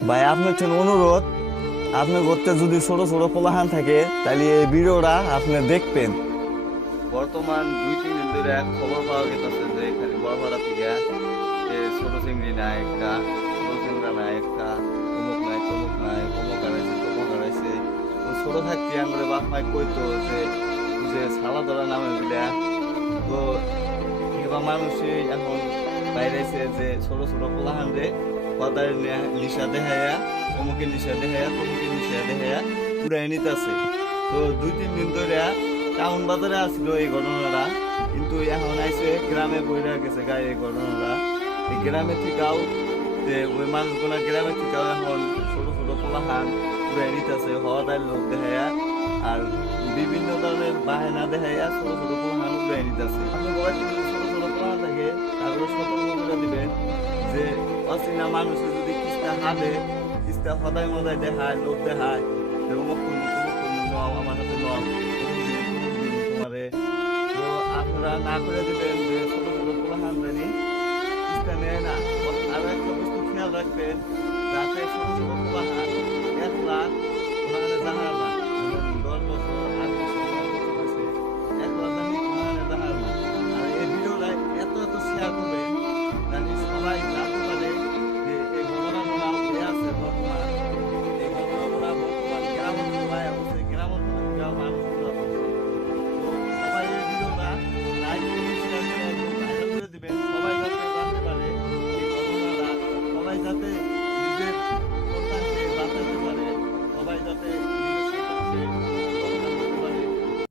ভাই আপনার জন্য অনুরোধ, আপনি করতে যদি ছোট ছোট পোলাহান থাকে তাহলে এই ভিডিওটা আপনি দেখবেন। বর্তমান 2-3 দিন ধরে এক খবর পাওয়া গেছে যে এখানে বড়পাড়া থেকে ছোট চিংড়ি নাই একটা, ছোট চিংড়া নাই একটা, অমুক নাই তমুক নাই, অমুক হারাইছে তমুক হারাইছে। তো ছোট থাকতে আমরা বাপ মাই কইতো যে যে সালা ধরা নামে বিলা। তো এবার মানুষই এখন বাইরেছে যে ছোট ছোট পোলাহান রে পদার নিশা দেখাইয়া, অমুকের নিশা দেখাইয়া তমুকের নিশা দেখাইয়া উড়াই নিতেছে। তো 2-3 দিন ধরে টাউন বাজারে আসলো এই ঘটনাটা, কিন্তু এখন আইসে গ্রামে বইরা গেছে গায়ে এই ঘটনাটা। এই গ্রামে থেকেও যে ওই মানুষগুলা গ্রামে থেকেও এখন ছোট ছোট পোলাহান উড়াই নিতেছে হওয়াটাই লোক দেখাইয়া, আর বিভিন্ন ধরনের বাহানা দেখাইয়া ছোট ছোট পোলাহান উড়াই নিতেছে। আপনি বলাই যদি ছোট ছোট পোলাহান থাকে তারপরে সতর্ক করে দিবেন যে অচেনা মানুষে যদি কিস্তা হাতে কিস্তা সদায় মজায় দেখায় লোক দেখায় যে অমুক করবো তমুক করবো আমার হাতে তোমারে। তো আপনারা না করে দিবেন যে ছোট ছোট পোলাহান জানি কিস্তা নেয় না। আরো একটা বস্তু খেয়াল রাখবেন যাতে ছোট ছোট পোলাহান 1 লাখ ওখানে জানার না।